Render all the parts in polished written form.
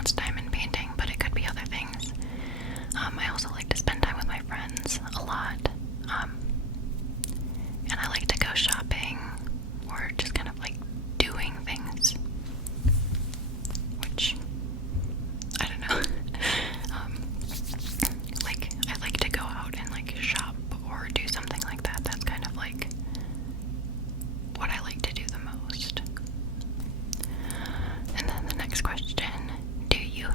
it's diamond painting, but it could be other things. I also like to spend time with my friends a lot. And I like to go shopping or just kind of like doing things, which I don't know. Like I like to go out and like shop or do something like that. That's kind of like what I like to do the most. And then the next question, do you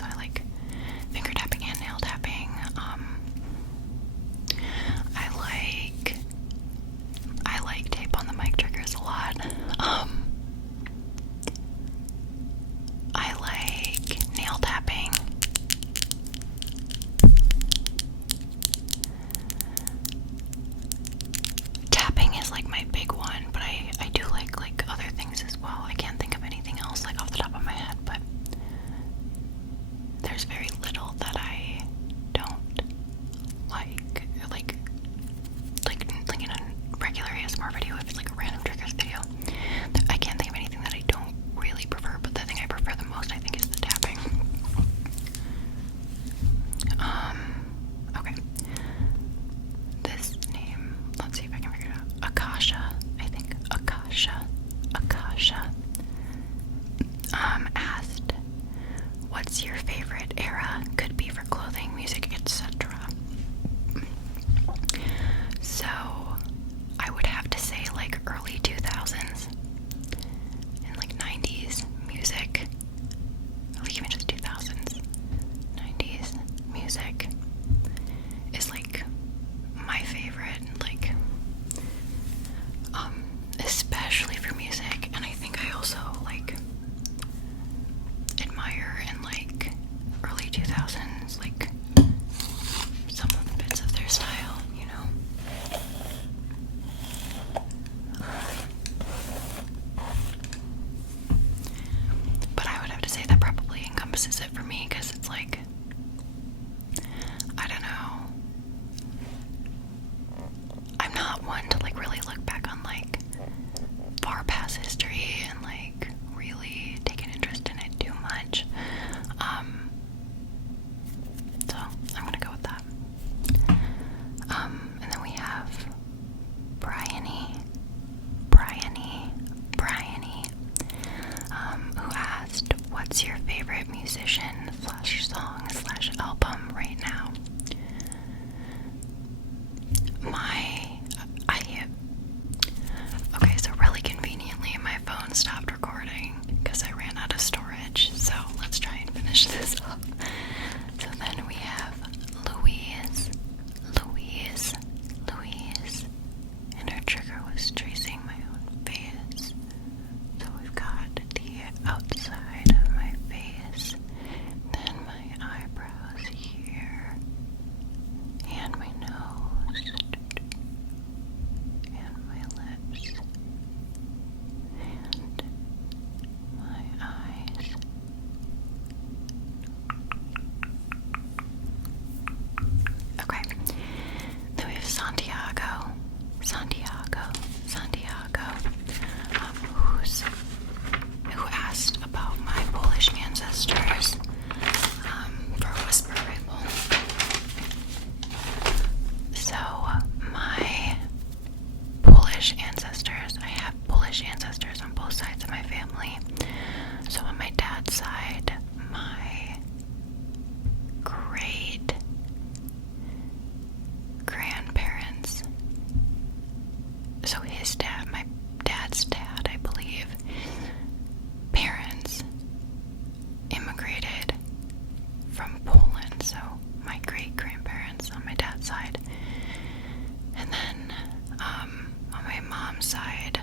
so I like finger tapping and nail tapping. I like tape on the mic triggers a lot. I like nail tapping. Tapping is like my big one, but I do like other things as well. I can't think of anything else like off the top of my head, but there's very little that I don't like in a regular ASMR video. If it's like a random triggers video, I can't think of anything that I don't really prefer, but the thing I prefer the most I think is the tapping. Okay. This name, let's see if I can figure it out. Akasha, I think. Akasha. Asked, what's your favorite era? Could be for clothing, music, etc. So, I would have to say like early 2000s and like 90s music. Like even just 2000s. 90s music is like my favorite, like especially for music. And I think I also like admire in like early 2000s like some of the bits of their style, you know. But I would have to say that probably encompasses it for me, because it's like, I don't know, I'm not one to like really look back on like far past history and like really take an interest in it too much. So I'm gonna go with that. And then we have Bryony, who asked, what's your favorite musician / song / album right now? Okay, so really conveniently my phone stopped recording because I ran out of storage, so let's try and finish this up. So then we have Louise, and her trigger was tracing my own face. So we've got the outside of my face, then my eyebrows here, and my nose, and my lips, and my eyes. Okay, then we have Santiago, who asked about my Polish ancestors for Whisper Rainbow. So my Polish ancestors, I have Polish ancestors on both sides of my family. So on my dad's side, my great grandparents, so his dad, my dad's dad, I believe, parents immigrated from Poland, so my great grandparents on my dad's side. And then on my mom's side,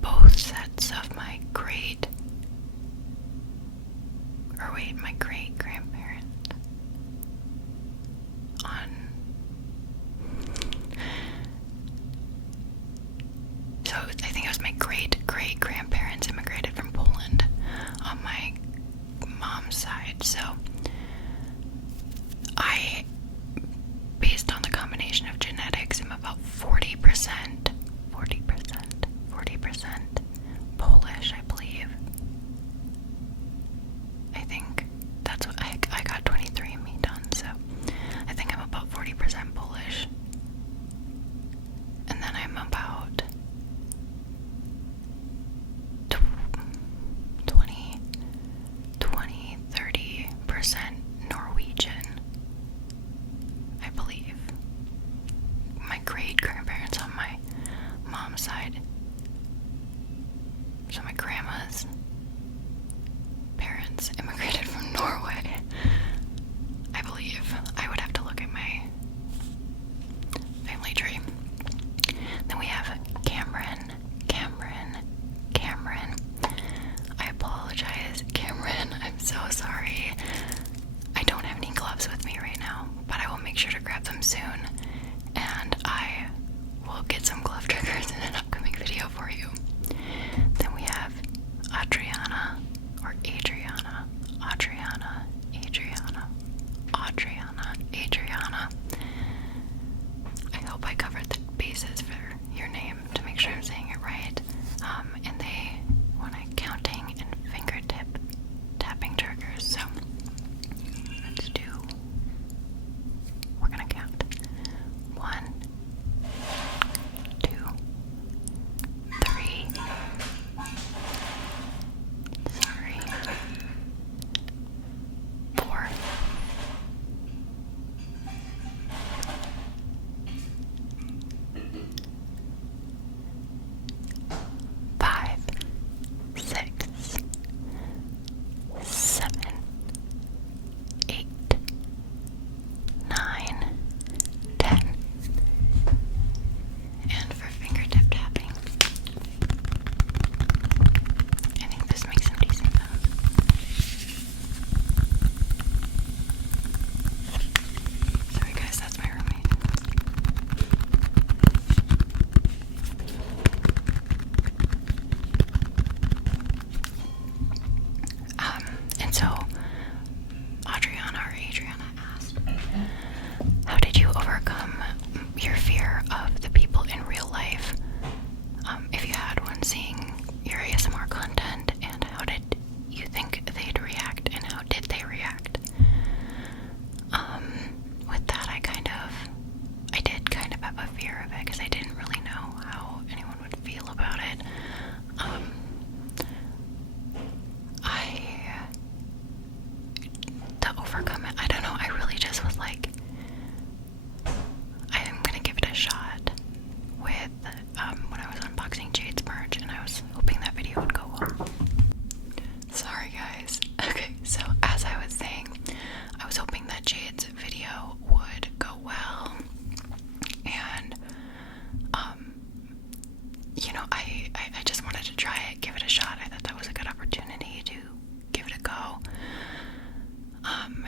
both sets of my great grandparent on, so I think it was my great grandparents immigrated from Poland on my mom's side. So I, based on the combination of genetics, am about 40% Polish, I believe. I think that's what I got 23andMe done, so I think I'm about 40% Polish. And then I'm about 30% overcome it. I don't know. I really just was like, I am gonna give it a shot with when I was unboxing Jade's merch, and I was hoping that video would go well. Sorry guys. Okay, so as I was saying, I was hoping that Jade's video would go well, and you know, I just wanted to try it, give it a shot. I thought that was a good opportunity to give it a go.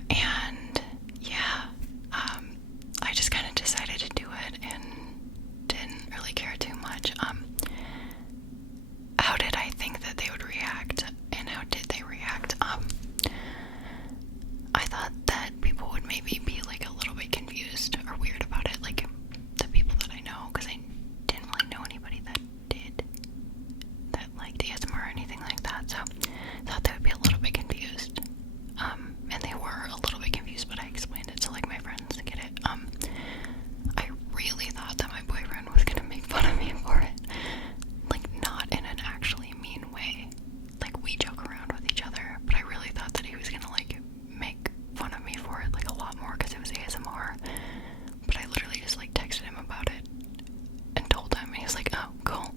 And yeah, I just kind of decided to do it and didn't really care too much. How did I think that they would react, and how did they react? I thought that people would maybe be like a little bit confused or weird about it, like the people that I know, because I didn't really know anybody that liked ASMR or anything like that, so I thought they would be a little bit confused. And they were a little bit confused, but I explained it so like my friends get it. I really thought that my boyfriend was gonna make fun of me for it, like not in an actually mean way. Like we joke around with each other, but I really thought that he was gonna like make fun of me for it like a lot more because it was ASMR. But I literally just like texted him about it and told him, and he was like, "Oh, cool."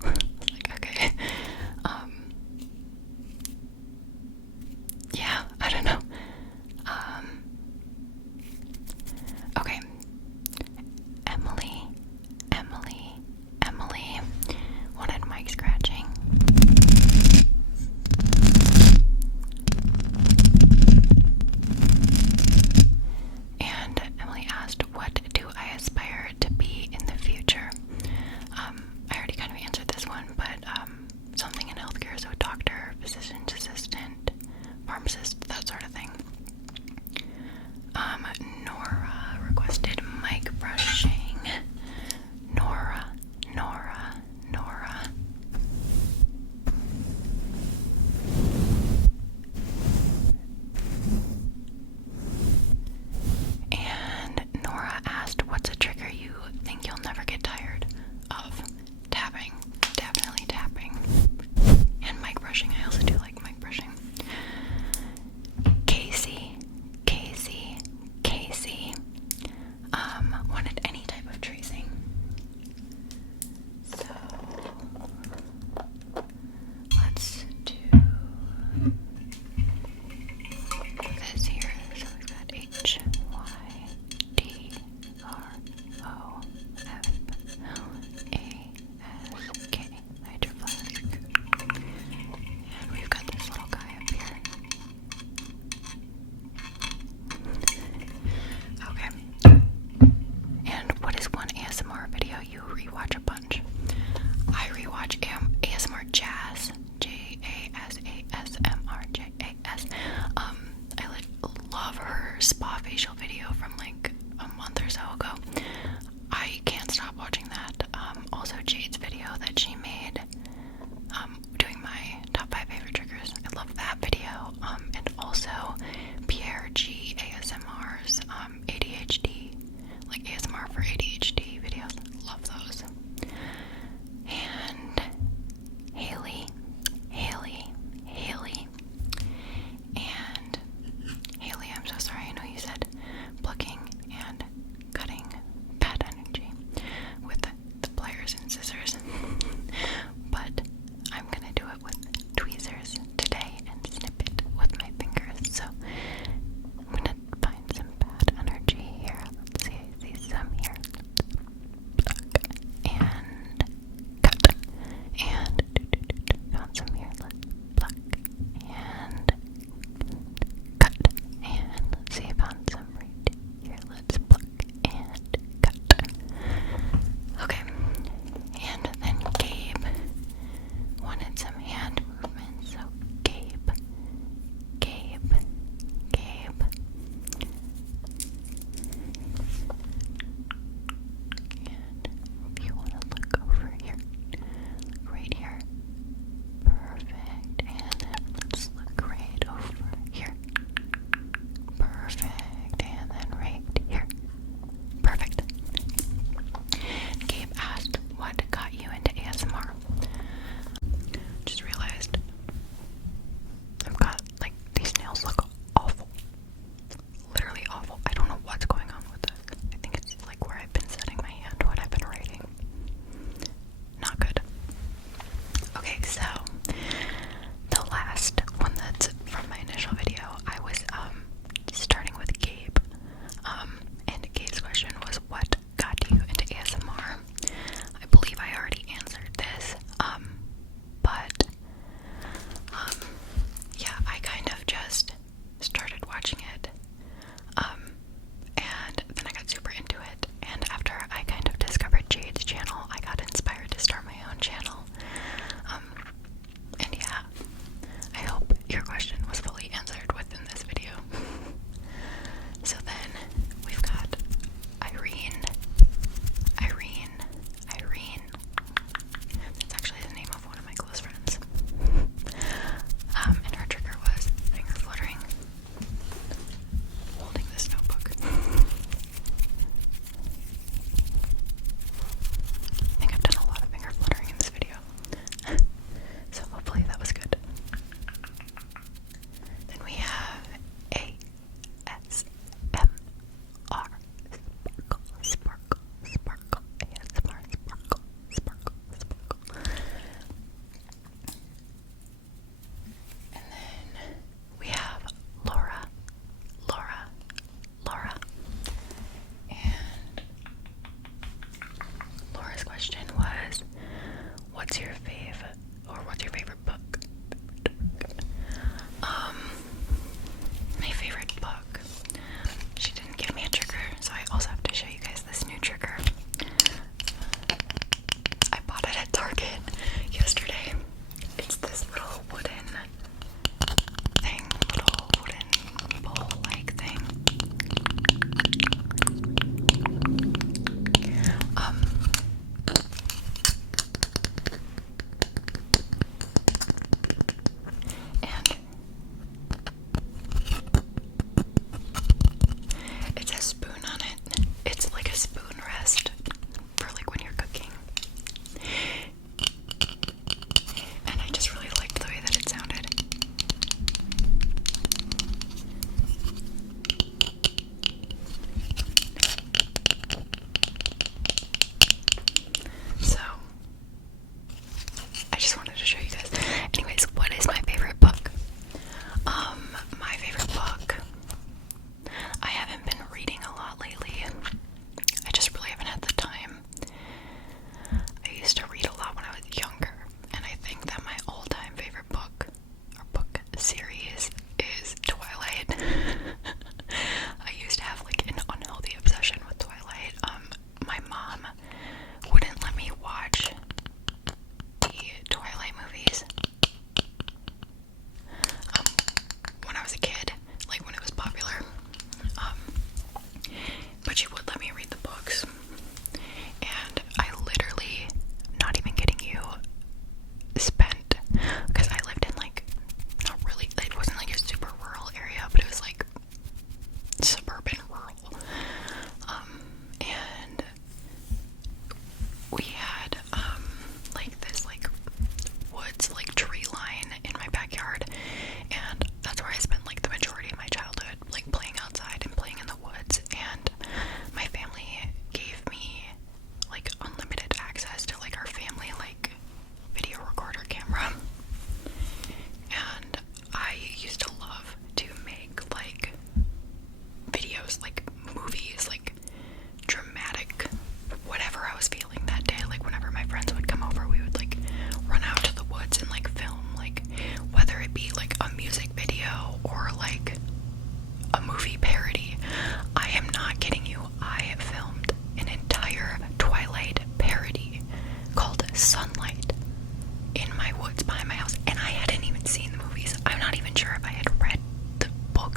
Like, okay. Yeah, I don't know. Okay. Emily wanted mic scratching. And Emily asked, what do I aspire to be in the future? I already kind of answered this one, but something in healthcare, so doctor, physician's assistant, pharmacist, that sort of thing. Nora requested mic brushing. Nora. And Nora asked, what's a trigger you think you'll never get tired of? Tapping. Definitely tapping. And mic brushing. I also do like mic brushing. Casey wanted any type of tracing. So let's do this here. So we've got HYDROFASK, Hydro Flask. And we've got this little guy up here. Okay. And what is one ASMR video you rewatch a bunch? I rewatch ASMR Jazz. JASASMR JAS. I love her spa facial video from like a month or so ago. I can't stop watching that. Also Jade's video that she made doing my top 5 favorite triggers. I love that video. And also Pierre G ASMR's ADHD, like ASMR for ADHD videos. Love those. And Haley. And Haley, I'm so sorry. I know you said plucking and cutting bad energy with the pliers and scissors, but I'm gonna do it with tweezers today and snip it with my fingers. So I'm gonna find some bad energy here. Let's see, I see some here. Pluck and cut. And found some here. Let's pluck and cut. And let's see, I found some right here. Let's pluck and cut. Okay. And then Gabe wanted some hand movements. So Gabe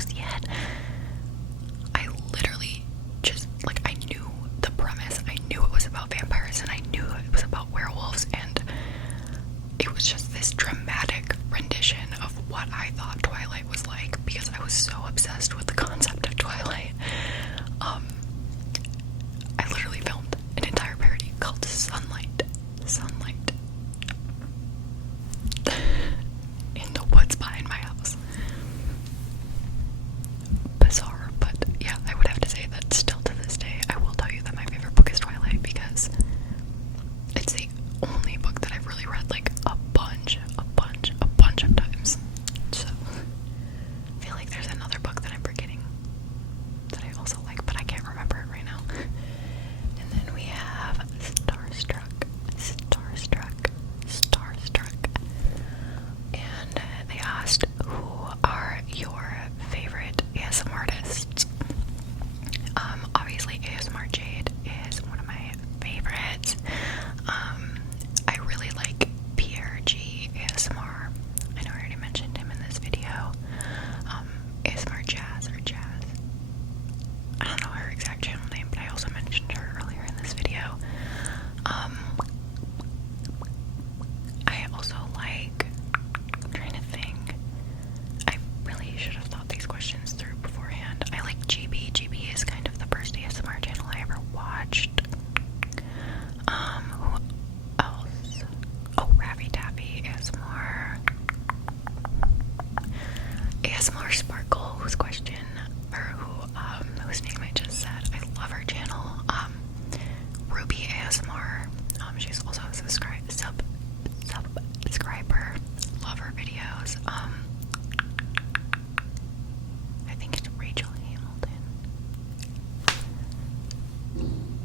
just yet. I literally just, like, I knew the premise. I knew it was about vampires, and I knew it was about werewolves, and it was just this dramatic rendition of what I thought Twilight was like, because I was so obsessed with the concept of Twilight. I literally filmed an entire parody called Sunlight in the woods behind my house. Bizarre, but yeah, I would have to say that still to this day, I will tell you that my favorite book is Twilight, because it's the only book that I've really read like a bunch of times. So I feel like there's another book that I'm forgetting that I also like, but I can't remember it right now. And then we have Starstruck. And they asked, who are your favorite ASMR artists? Obviously ASMR Jade is one of my favorites. I really like Pierre G ASMR. I know I already mentioned him in this video. ASMR Jazz or Jazz. I don't know her exact channel name, but I also mentioned her earlier in this video. I also like, I'm trying to think. I really should have thought these questions through beforehand. I like GB. GB is kind of the first ASMR channel I ever watched. Who else? Oh, Raffy Taffy ASMR. ASMR Sparkle, whose name I just said. I love her channel. Ruby ASMR. She's also a subscriber. Love her videos. I think it's Rachel Hamilton.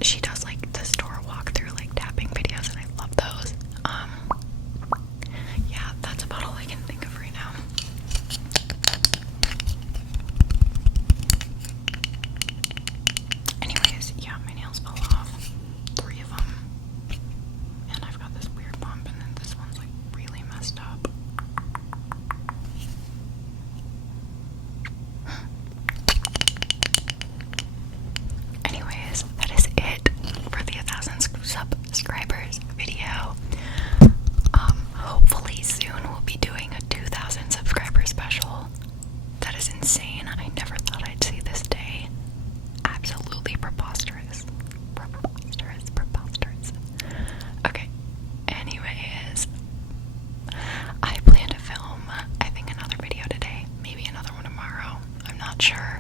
She does like the store walkthrough, like tapping videos, and I love those. Yeah, that's about all I can think of right now. Anyways, yeah, my nails fell off. 3 of them. And I've got this weird bump, and then this one's like really messed up. Anyways, that is it for the 1,000 subscribers video. Hopefully soon we'll be doing a 2,000 subscriber special. That is insane. I never thought I'd see this day. Absolutely preposterous. Preposterous. Okay. Anyways, I plan to film, I think, another video today. Maybe another one tomorrow. I'm not sure.